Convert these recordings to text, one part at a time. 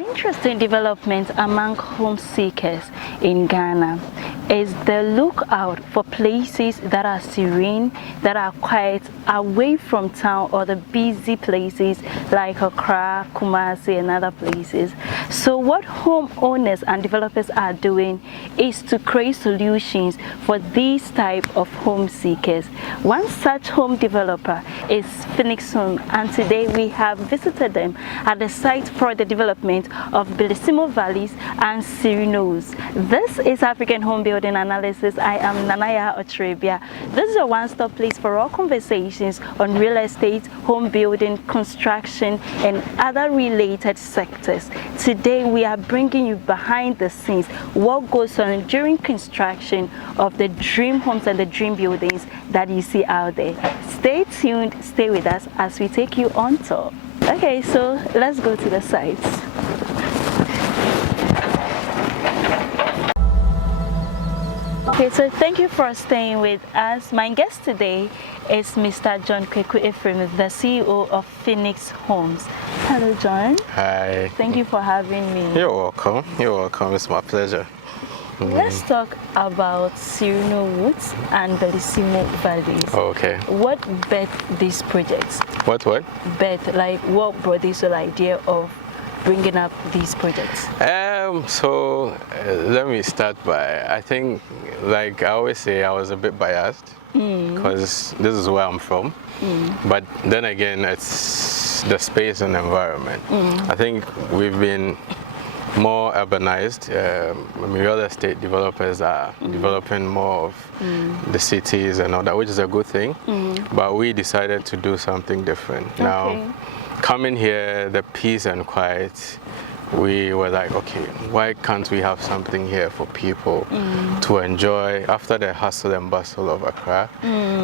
An interesting development among home seekers in Ghana is the lookout for places that are serene, that are quiet, away from town or the busy places like Accra, Kumasi and other places. So what homeowners and developers are doing is to create solutions for these type of home seekers. One such home developer is Phoniex Home, and today we have visited them at the site for the development of Bimo Valleys and Sereno Woods. This is African Home Building Analysis. I am Nanaya Otrebia. This is a one-stop place for all conversations on real estate, home building, construction, and other related sectors. Today we are bringing you behind the scenes, what goes on during construction of the dream homes and the dream buildings that you see out there. Stay tuned, stay with us as we take you on tour. Okay, so let's go to the sites. Okay, so thank you for staying with us. My guest today is Mr. John Kweku Ephraim, the CEO of Phoniex Homes. Hello, John. Hi. Thank you for having me. You're welcome. You're welcome. It's my pleasure. Let's talk about Sereno Woods and Bimo Valleys. Okay. What birthed these projects? What? What brought this whole idea of bringing up these projects? Let me start by, I think, like I always say, I was a bit biased because this is where I'm from. But then again, it's the space and environment. I think we've been more urbanized. Real estate developers are developing more of the cities and all that, which is a good thing. But we decided to do something different. Okay. Now, coming here, the peace and quiet, we were like, okay, why can't we have something here for people to enjoy after the hustle and bustle of Accra?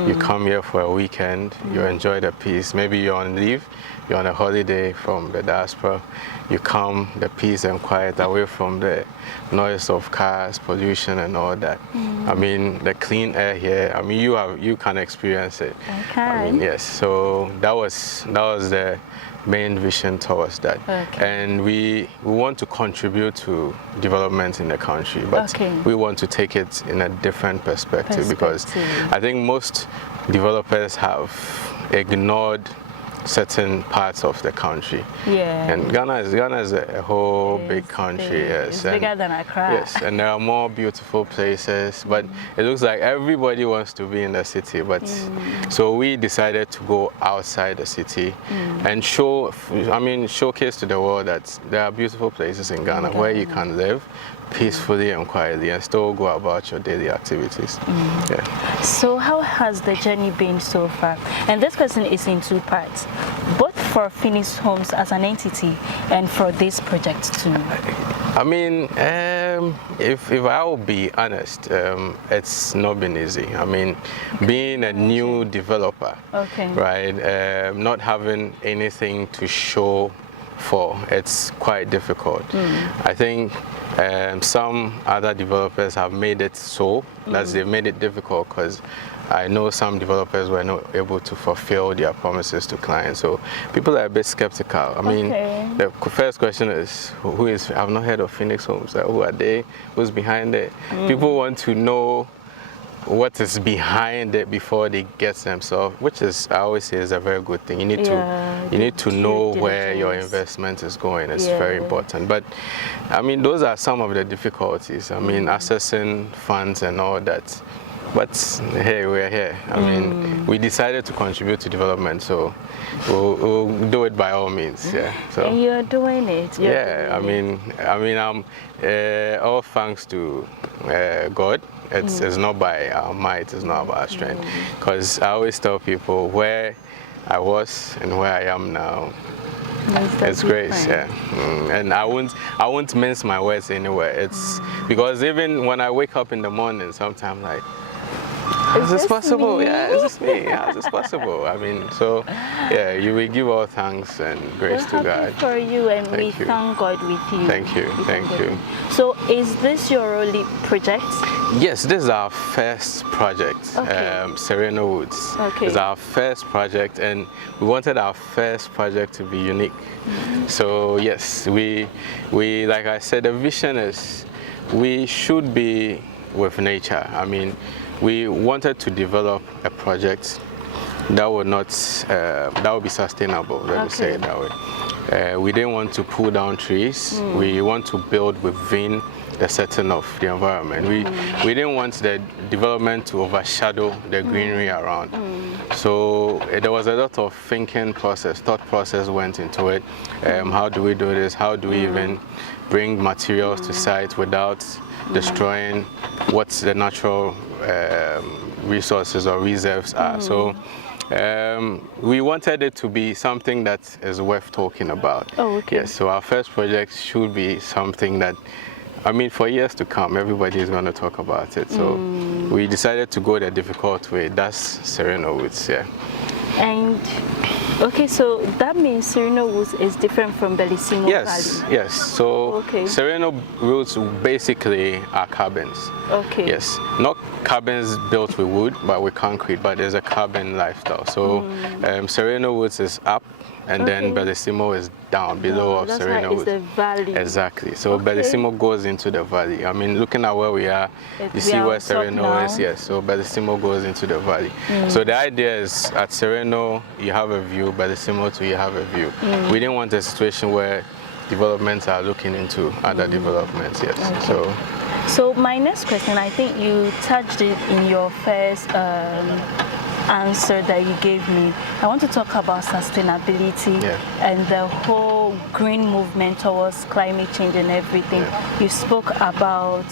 You come here for a weekend, you enjoy the peace. Maybe you're on leave, you're on a holiday from the diaspora, you come, the peace and quiet, away from the noise of cars, pollution and all that. I mean, the clean air here, I mean, you can experience it. Okay. I mean, yes, so that was the main vision towards that. Okay. And we want to contribute to development in the country, but we want to take it in a different perspective because I think most developers have ignored certain parts of the country. Yeah. And Ghana is a whole big country. Big. Yes. It's bigger than Accra. Yes, and there are more beautiful places, but it looks like everybody wants to be in the city. But so we decided to go outside the city and showcase to the world that there are beautiful places in Ghana where you can live peacefully and quietly and still go about your daily activities. Yeah. So how has the journey been so far? And this question is in two parts, both for Phoniex Homes as an entity and for this project too. I mean, if I will be honest, it's not been easy. I mean, being a new developer, right, not having anything to show for, it's quite difficult. I think some other developers have made it so that they've made it difficult because I know some developers were not able to fulfill their promises to clients, so people are a bit skeptical. I mean, the first question is, who is, I've not heard of Phoniex Homes, who are they, who's behind it? People want to know what is behind it before they get themselves, which is, I always say, is a very good thing. You need to know where your investment is going. It's very important. But I mean, those are some of the difficulties. I mean, accessing funds and all that. But hey, we're here. I mean, we decided to contribute to development, so we'll do it by all means. Yeah. So. And you're doing it. I mean, all thanks to God. It's not by our might, it's not by our strength. Because I always tell people where I was and where I am now, it's grace, and I won't mince my words anywhere. It's because even when I wake up in the morning, sometimes like, Is this possible? Me? Yeah, is this me? How is this possible? I mean, so yeah, you will give all thanks and grace to God. We're happy for you, and we thank God with you. Thank you, thank you. So, is this your only project? Yes, this is our first project. Sereno Woods. It's our first project, and we wanted our first project to be unique. So yes, we like I said, the vision is we should be with nature. I mean, we wanted to develop a project that would not that would be sustainable. Let me say it that way. We didn't want to pull down trees. We want to build within the setting of the environment. We didn't want the development to overshadow the greenery around. So there was a lot of thought process went into it. How do we do this? How do we even bring materials to site without destroying what the natural resources or reserves are? So we wanted it to be something that is worth talking about. Yes, so our first project should be something that, I mean, for years to come, everybody is going to talk about it. So we decided to go the difficult way. That's Sereno Woods, yeah. And okay, so that means Sereno Woods is different from Bellissimo Valley? Yes. So Sereno Woods basically are cabins. Yes, not cabins built with wood, but with concrete, but there's a cabin lifestyle. So Sereno Woods is up, and then Bellissimo is down below of Sereno Woods. That's the valley. Exactly. So Bellissimo goes into the valley. I mean, looking at where we are, you see where Sereno is. Yes. So Bellissimo goes into the valley. So the idea is at Sereno you have a view, Bellissimo too you have a view. We didn't want a situation where developments are looking into other developments. Yes. So my next question, I think you touched it in your first answer that you gave me. I want to talk about sustainability and the whole green movement towards climate change and everything. You spoke about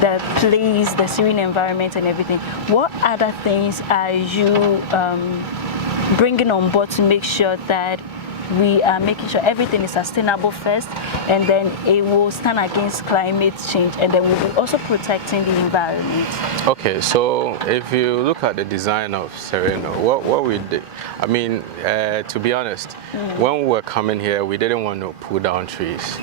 the place, the serene environment and everything. What other things are you bringing on board to make sure that we are making sure everything is sustainable first, and then it will stand against climate change, and then we'll be also protecting the environment? Okay, so if you look at the design of Sereno, what we did, I mean, to be honest, when we were coming here, we didn't want to pull down trees.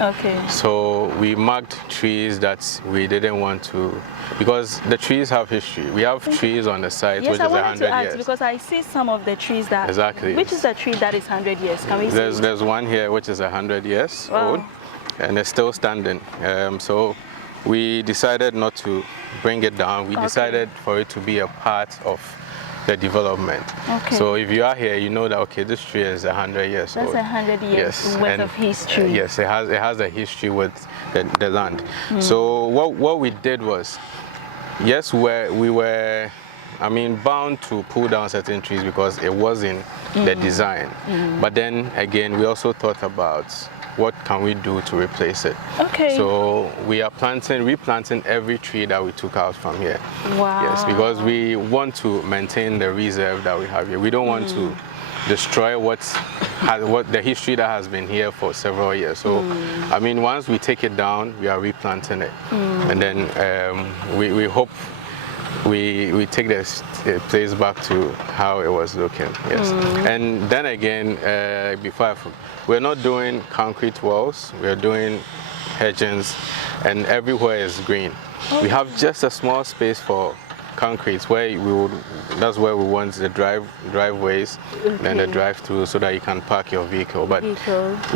So we marked trees that we didn't want to, because the trees have history. We have trees on the site which is 100 years. Because I see some of the trees that... Exactly. Which is the tree that is 100 years? Can we There's one here which is 100 years old, and it's still standing. So we decided not to bring it down. We decided for it to be a part of the development. So if you are here, you know that this tree is 100 years old. That's 100 years worth of history. Yes, it has a history with the land. So what we did was, yes, we were, I mean, bound to pull down certain trees because it wasn't the design. But then again, we also thought about what can we do to replace it. So we are replanting every tree that we took out from here. Yes, because we want to maintain the reserve that we have here. We don't want to destroy what the history that has been here for several years. So I mean, once we take it down, we are replanting it, and then we hope we take this place back to how it was looking. Yes. And then again, we're not doing concrete walls, we're doing hedges, and everywhere is green. We have just a small space for concrete where that's where we want the driveways and the drive-through so that you can park your vehicle. But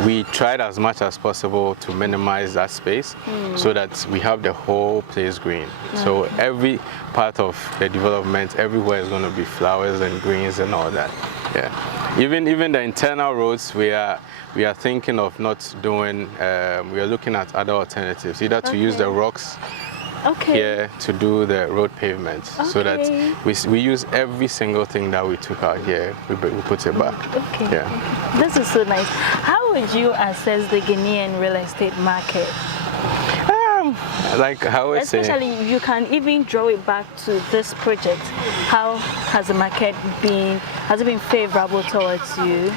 we tried as much as possible to minimize that space so that we have the whole place green. So every part of the development, everywhere is going to be flowers and greens and all that. Yeah. Even the internal roads, we are thinking of not doing. We are looking at other alternatives, either to use the rocks here to do the road pavements, so that we use every single thing that we took out here, we put it back. This is so nice. How would you assess the Ghanaian real estate market? Like how I say, especially you can even draw it back to this project. How has the market been? Has it been favorable towards you?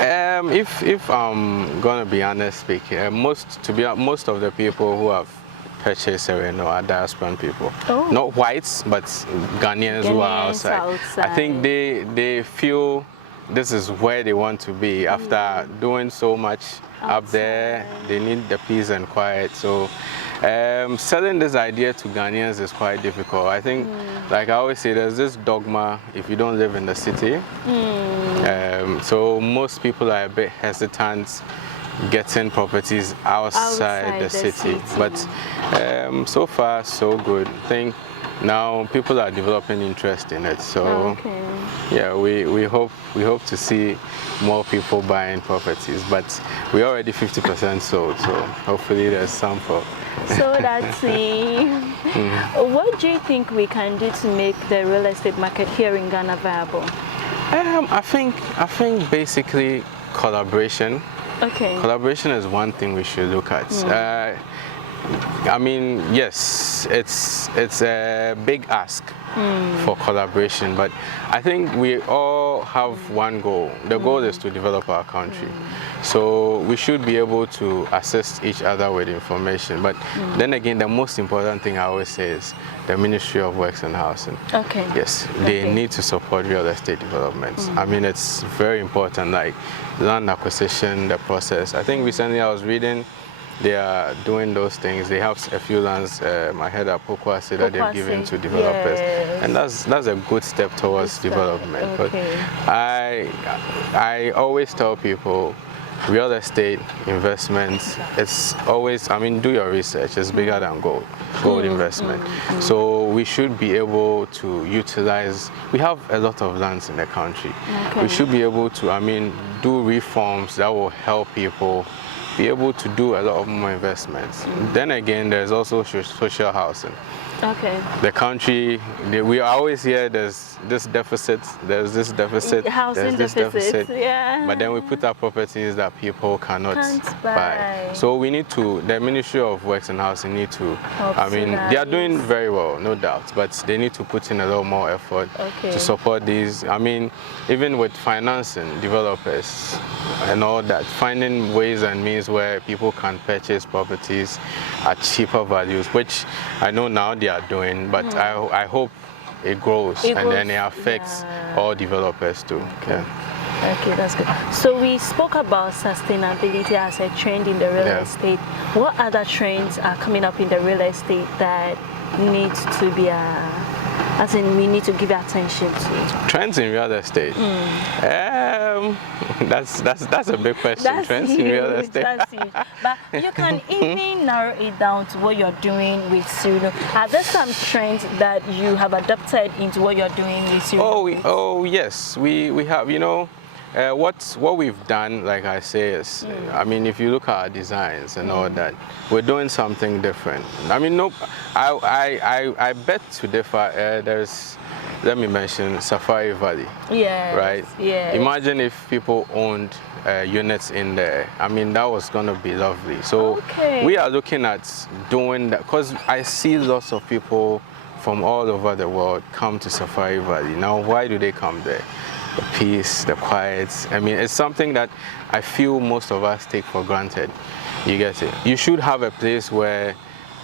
If I'm gonna be honest speaking, most of the people who have purchase Sereno are diasporan people. Oh. Not whites, but Ghanaians who are outside. I think they feel this is where they want to be after doing so much up there. They need the peace and quiet. So selling this idea to Ghanaians is quite difficult. I think, like I always say, there's this dogma if you don't live in the city. So most people are a bit hesitant getting properties outside the city. But so far, so good. I think now people are developing interest in it. So yeah, we hope to see more people buying properties. But we're already 50% sold, so hopefully there's some for. So that's it. What do you think we can do to make the real estate market here in Ghana viable? I think basically collaboration. Okay. Collaboration is one thing we should look at. I mean, yes, it's a big ask for collaboration, but I think we all have one goal. The goal is to develop our country. So we should be able to assist each other with information. But then again, the most important thing I always say is the Ministry of Works and Housing. Okay. Yes, they need to support real estate developments. I mean, it's very important, like land acquisition, the process. I think recently I was reading they are doing those things. They have a few lands, I heard at Pokwasi that they're giving to developers. Yes. And that's a good step towards development. Okay. But I always tell people, real estate investments, it's always, I mean, do your research. It's bigger than gold investment. So we should be able to utilize, we have a lot of lands in the country. We should be able to, I mean, do reforms that will help people be able to do a lot of more investments. Then again, there's also social housing. Okay. The country, we always hear there's this deficit, there's this deficit, housing there's this deficit. Yeah. But then we put up properties that people cannot buy. So we need to, the Ministry of Works and Housing need to, I mean, they are doing very well, no doubt, but they need to put in a little more effort to support these. I mean, even with financing developers and all that, finding ways and means where people can purchase properties at cheaper values, which I know now they are doing, but I hope it grows and then it affects all developers too. Okay, that's good. So we spoke about sustainability as a trend in the real estate. What other trends are coming up in the real estate that needs to be as in we need to give attention to? Trends in real estate. That's a big question. That's Trends huge. in real estate. That's huge. But you can even narrow it down to what you're doing with Sereno. Are there some trends that you have adopted into what you're doing with Sereno? Oh yes, we have. You know, what we've done, like I say, is I mean, if you look at our designs and all that, we're doing something different. I mean, no, I bet to differ. There's, let me mention Safari Valley. Yeah. Right. Yeah. Imagine if people owned units in there. I mean, that was gonna be lovely. So we are looking at doing that because I see lots of people from all over the world come to Safari Valley. Now, why do they come there? The peace, the quiet. I mean, it's something that I feel most of us take for granted. You get it? You should have a place where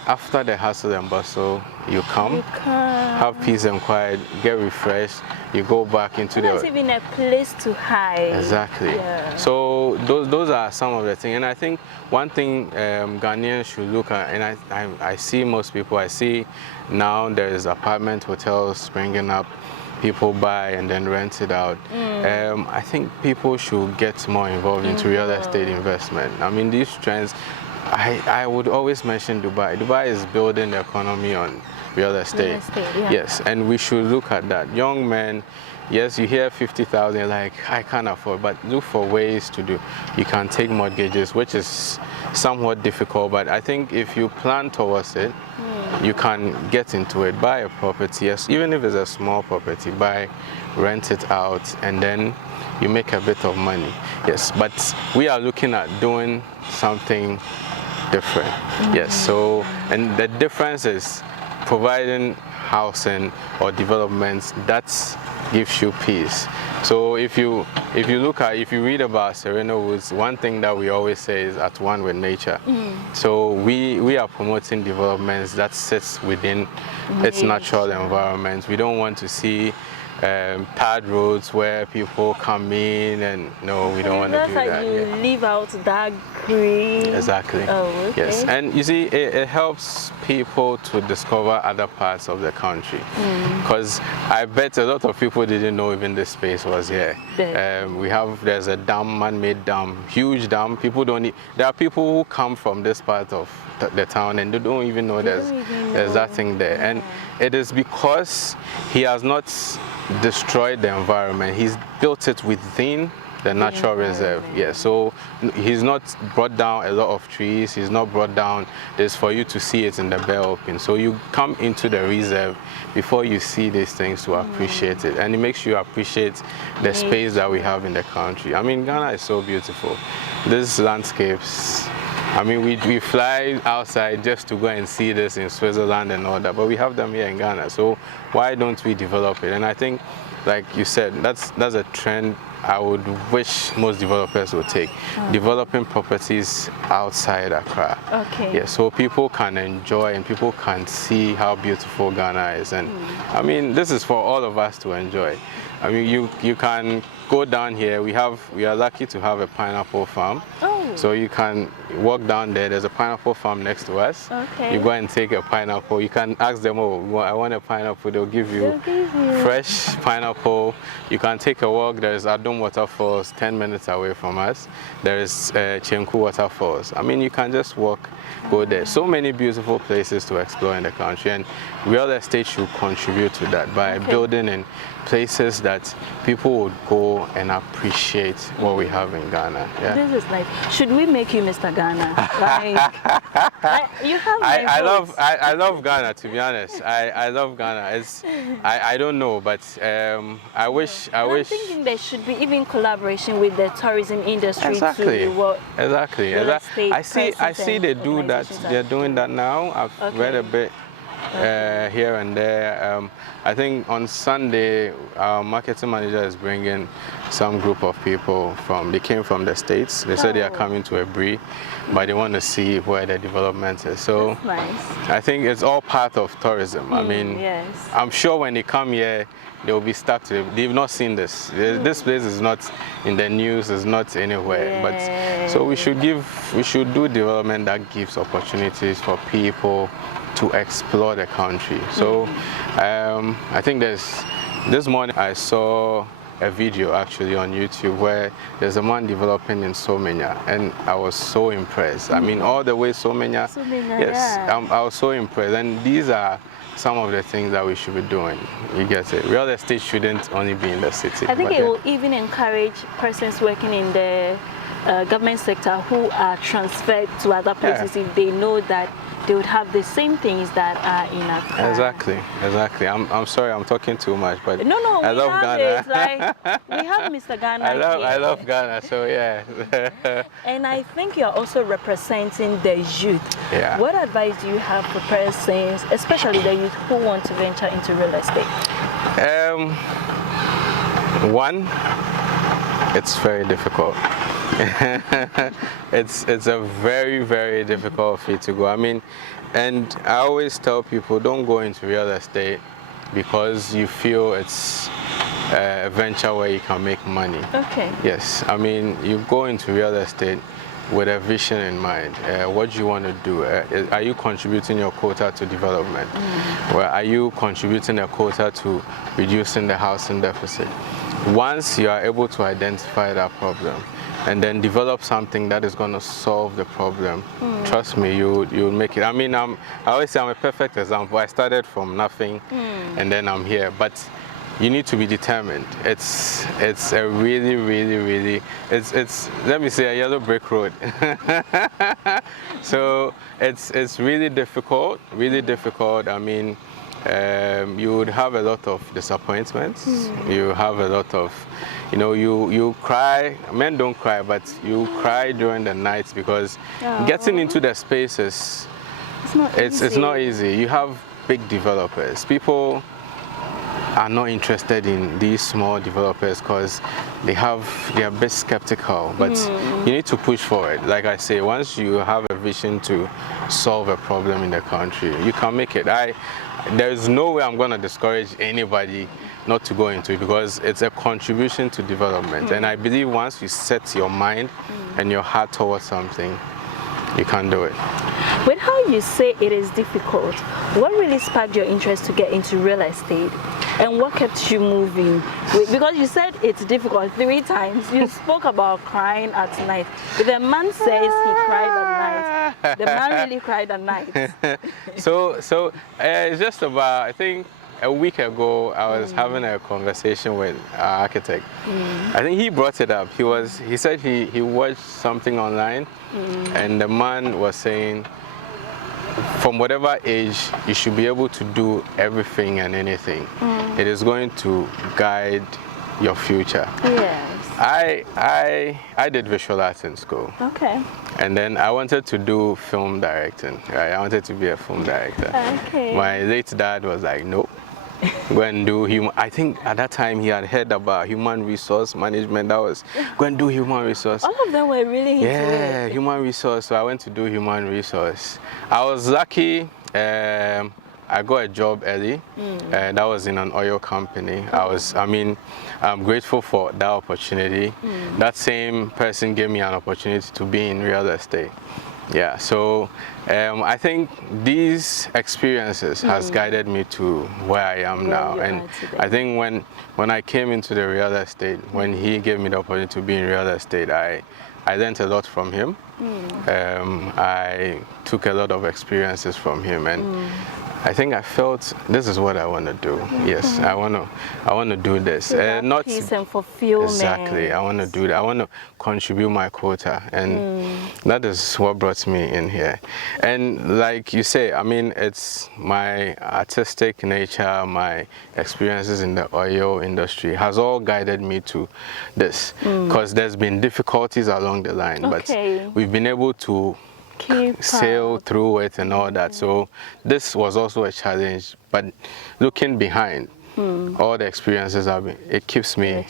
after the hustle and bustle, you come, have peace and quiet, get refreshed, you go back into There's even a place to hide. Exactly. Yeah. So those are some of the things. And I think one thing Ghanaians should look at, and I see most people, I see now there's apartment hotels springing up, people buy and then rent it out. I think people should get more involved into real estate investment. I mean, these trends, I would always mention Dubai. Dubai is building the economy on real estate. Yes, and we should look at that. Young men, yes, you hear 50,000, like, I can't afford, but look for ways to do. You can take mortgages, which is somewhat difficult, but I think if you plan towards it, you can get into it, buy a property, yes, even if it's a small property, buy, rent it out, and then you make a bit of money. Yes, but we are looking at doing something different. Yes, so, and the difference is providing housing or developments that's gives you peace. So if you read about Sereno Woods, one thing that we always say is at one with nature. So we are promoting developments that sits within its natural environment. We don't want to see pad roads where people come in, and no, we don't want to do that. That's you leave out that green. Exactly. Oh, okay. Yes, and you see, it helps people to discover other parts of the country. Because I bet a lot of people didn't know even this space was here. There's a dam, man-made dam, huge dam. There are people who come from this part of the town and they don't even know there's that thing there. And it is because he has not destroyed the environment. He's built it within the natural reserve. Yeah, so he's not brought down a lot of trees. He's not brought down this for you to see it in the bare open. So you come into the reserve before you see these things to appreciate it, and it makes you appreciate the space that we have in the country. I mean, Ghana is so beautiful. These landscapes, I mean, we fly outside just to go and see this in Switzerland and all that, but we have them here in Ghana. So why don't we develop it? And I think, like you said, that's a trend I would wish most developers would take. Developing properties outside Accra. Okay. Yeah, so people can enjoy and people can see how beautiful Ghana is. And I mean, this is for all of us to enjoy. I mean, you can go down here. We are lucky to have a pineapple farm. So you can walk down there. There's a pineapple farm next to us. Okay. You go and take a pineapple. You can ask them, oh, I want a pineapple. They'll give you fresh pineapple. You can take a walk. There's Adom Waterfalls 10 minutes away from us. There is Chenku Waterfalls. I mean, you can just walk, go there. So many beautiful places to explore in the country, and real estate should contribute to that by building in places that people would go and appreciate what we have in Ghana. Yeah. This is like, should we make you Mr. Ghana? You have I love Ghana, to be honest. I love Ghana. I don't know, but I wish. I'm thinking there should be even collaboration with the tourism industry. Exactly. Exactly. I see they do that. They're doing that now. I've read a bit here and there. I think on Sunday, our marketing manager is bringing some group of people they came from the States. They said they are coming to a Brie, but they want to see where the development is. So that's nice. I think it's all part of tourism. I mean, I'm sure when they come here, they will be stuck to it. They've not seen this. This place is not in the news, it's not anywhere. But so we should do development that gives opportunities for people to explore the country. So I think this morning I saw a video actually on YouTube where there's a man developing in Somenya, and I was so impressed. I mean, all the way Somenya, yes, I was so impressed. And these are some of the things that we should be doing. You get it? Real estate shouldn't only be in the city. I think it will even encourage persons working in the government sector who are transferred to other places if they know that they would have the same things that are in Accra. Exactly. I'm sorry, I'm talking too much, but no, I love Ghana. We have Mr. Ghana. I love Ghana, so yeah. And I think you're also representing the youth. Yeah. What advice do you have for persons, especially the youth who want to venture into real estate? One, it's very difficult. It's a very, very difficult field to go. I mean, and I always tell people, don't go into real estate because you feel it's a venture where you can make money. Okay. Yes, I mean, you go into real estate with a vision in mind. What do you want to do? Are you contributing your quota to development? Or are you contributing a quota to reducing the housing deficit? Once you are able to identify that problem and then develop something that is going to solve the problem, trust me, you'll make it. I mean, I always say I'm a perfect example. I started from nothing and then I'm here. But you need to be determined. It's a really, it's let me say a yellow brick road. So it's really difficult. I mean, you would have a lot of disappointments. You have a lot of, you cry. Men don't cry, but you cry during the nights because getting into the spaces, it's not easy. You have big developers. People are not interested in these small developers because they are a bit skeptical, but you need to push forward. Like I say, once you have a vision to solve a problem in the country, you can make it. There's no way I'm going to discourage anybody not to go into it, because it's a contribution to development. And I believe once you set your mind and your heart towards something, you can do it. With how you say it is difficult, what really sparked your interest to get into real estate? And what kept you moving? Because you said it's difficult 3 times. You spoke about crying at night. If the man says he cried at night, the man really cried at night. So it's just about, I think, a week ago, I was having a conversation with our architect. I think he brought it up. He said he watched something online, and the man was saying, from whatever age, you should be able to do everything and anything. It is going to guide your future. Yes. I did visual arts in school. Okay. And then I wanted to do film directing. Right? I wanted to be a film director. Okay. My late dad was like, nope. Go and do human. I think at that time he had heard about human resource management. That was go and do human resource. All of them were really into it. Human resource. So I went to do human resource. I was lucky. I got a job early, and that was in an oil company. I'm grateful for that opportunity. That same person gave me an opportunity to be in real estate. Yeah, so I think these experiences has guided me to where I am now. And I think when I came into the real estate, when he gave me the opportunity to be in real estate, I learned a lot from him. I took a lot of experiences from him, and I think I felt this is what I want to do. Yes, I want to do this. Not peace and fulfillment. Exactly. I want to do that. I want to contribute my quota, and that is what brought me in here. And like you say, I mean, it's my artistic nature, my experiences in the oil industry has all guided me to this, because there's been difficulties along the line, but we've been able to sail through it and all that. So this was also a challenge, but looking behind all the experiences it keeps me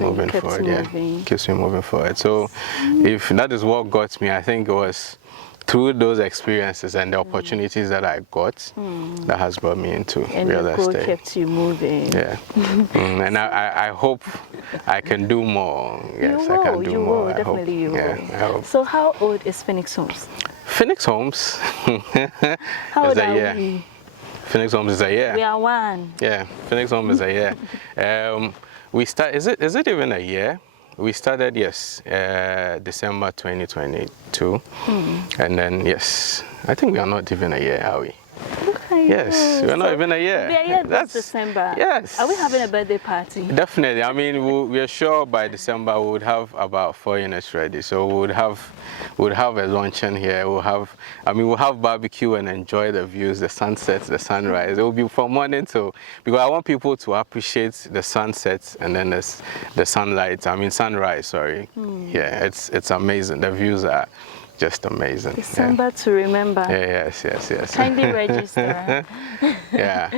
moving forward. Keeps me moving forward. So if that is what got me, I think it was through those experiences and the opportunities that I got that has brought me into real estate. And kept you moving. Yeah. And I hope I can do more. Yes, I can do more. Definitely you will. Yeah, I hope. So how old is Phoniex Homes? Phoniex Homes how is old a year. Are we? Phoniex Homes is a year. We are one. Yeah, Phoniex Homes is a year. We start. Is it even a year? We started, yes, December 2022, and then, yes, I think we are not even a year, are we? Okay. Yes, we're not even a year. We are here this December. Yes. Are we having a birthday party? Definitely. I mean, we are sure by December we would have about 4 units ready. So we would have a luncheon here. We'll have barbecue and enjoy the views, the sunsets, the sunrise. It will be from morning till, because I want people to appreciate the sunsets and then the sunrise, sorry. Yeah, it's amazing. The views are just amazing. December to remember. Yes. Kindly register. Yeah.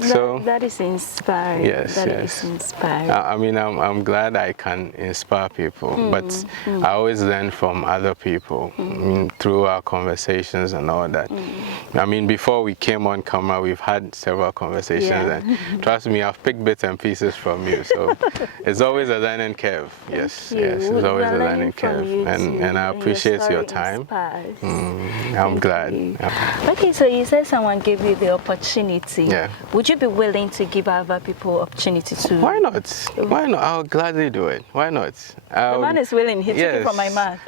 So that is inspiring. Yes, that is inspiring. I mean, I'm glad I can inspire people, but I always learn from other people through our conversations and all that. I mean, before we came on camera, we've had several conversations, and trust me, I've picked bits and pieces from you. So it's always a learning curve. Yes, it's always a learning curve, and I appreciate your time. I'm glad. Okay, so you said someone gave you the opportunity. Yeah. Would you be willing to give other people opportunity to? Why not? Why not? I'll gladly do it. Why not? The man is willing. He took it from my mouth.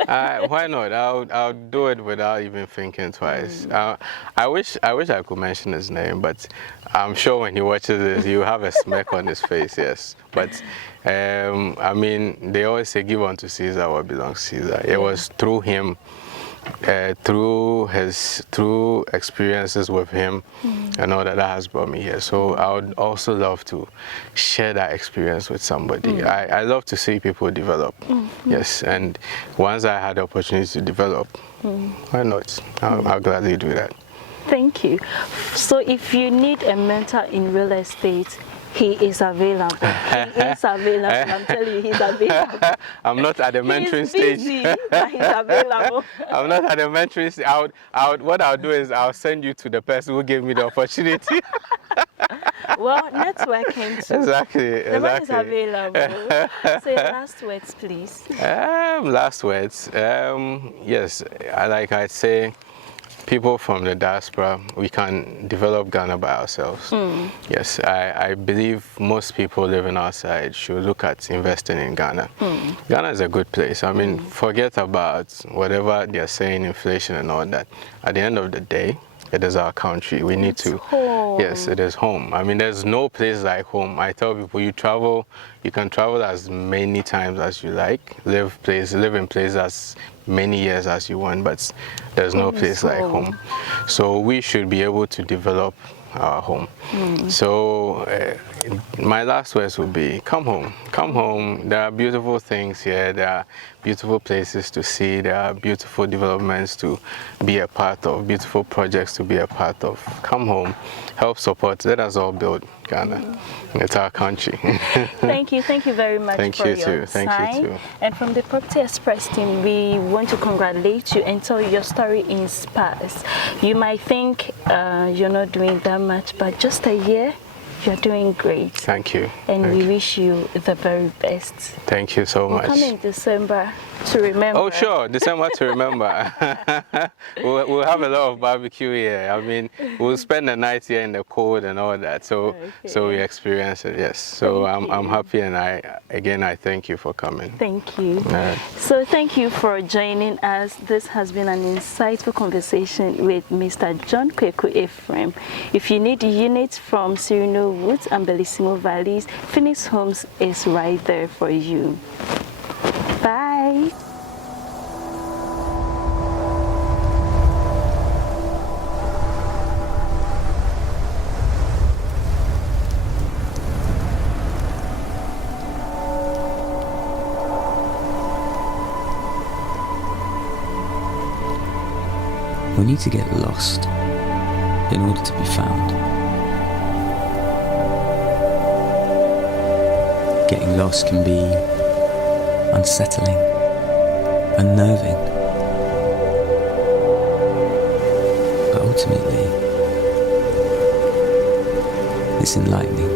Why not? I'll do it without even thinking twice. I wish I could mention his name, but I'm sure when he watches this, you have a smirk on his face. Yes, but I mean, they always say, "Give unto Caesar what belongs to Caesar." It was through him. Through experiences with him and all that has brought me here. So I would also love to share that experience with somebody. I love to see people develop. Yes, and once I had the opportunity to develop, why not? I'll gladly do that. Thank you. So if you need a mentor in real estate, he is available. He is available. I'm telling you, he's available. I'm not at the mentoring stage. Busy, but he's available. I'm not at the mentoring stage. What I'll do is I'll send you to the person who gave me the opportunity. Well, networking too. Exactly. The man is available. So your last words, please. Last words. Yes, like I'd say, people from the diaspora, we can develop Ghana by ourselves. Yes, I believe most people living outside should look at investing in Ghana. Ghana is a good place. I mean, forget about whatever they're saying, inflation and all that. At the end of the day, it is our country. We need to. Home. Yes, it is home. I mean, there's no place like home. I tell people, you can travel as many times as you like, live in places as many years as you want, but there's no place like home. So we should be able to develop our home. So my last words would be, come home. Come home. There are beautiful things here. There are beautiful places to see. There are beautiful developments to be a part of, beautiful projects to be a part of. Come home. Help support. Let us all build Ghana. It's our country. Thank you very much for your time. Thank you too. And from the Property Express team, we want to congratulate you and tell your story inspires. You might think you're not doing that much, but just a year, you're doing great. Thank you. And we wish you the very best. Thank you so much. We'll come in December to remember. Oh, sure. December to remember. we'll have a lot of barbecue here. I mean, we'll spend the night here in the cold and all that. So we experience it, yes. So I'm happy, and I thank you for coming. Thank you. So thank you for joining us. This has been an insightful conversation with Mr. John Kweku Ephraim. If you need units from Sereno Woods and Bellissimo Valleys, Phoniex Homes is right there for you. Bye. We need to get lost in order to be found. Getting lost can be unsettling, unnerving, but ultimately it's enlightening.